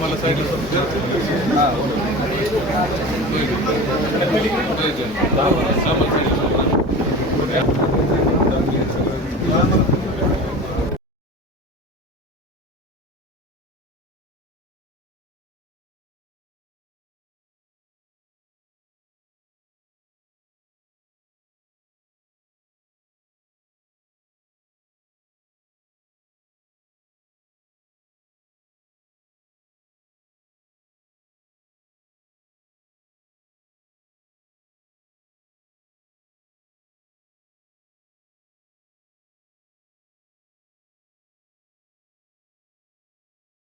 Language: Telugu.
మళ్ళీ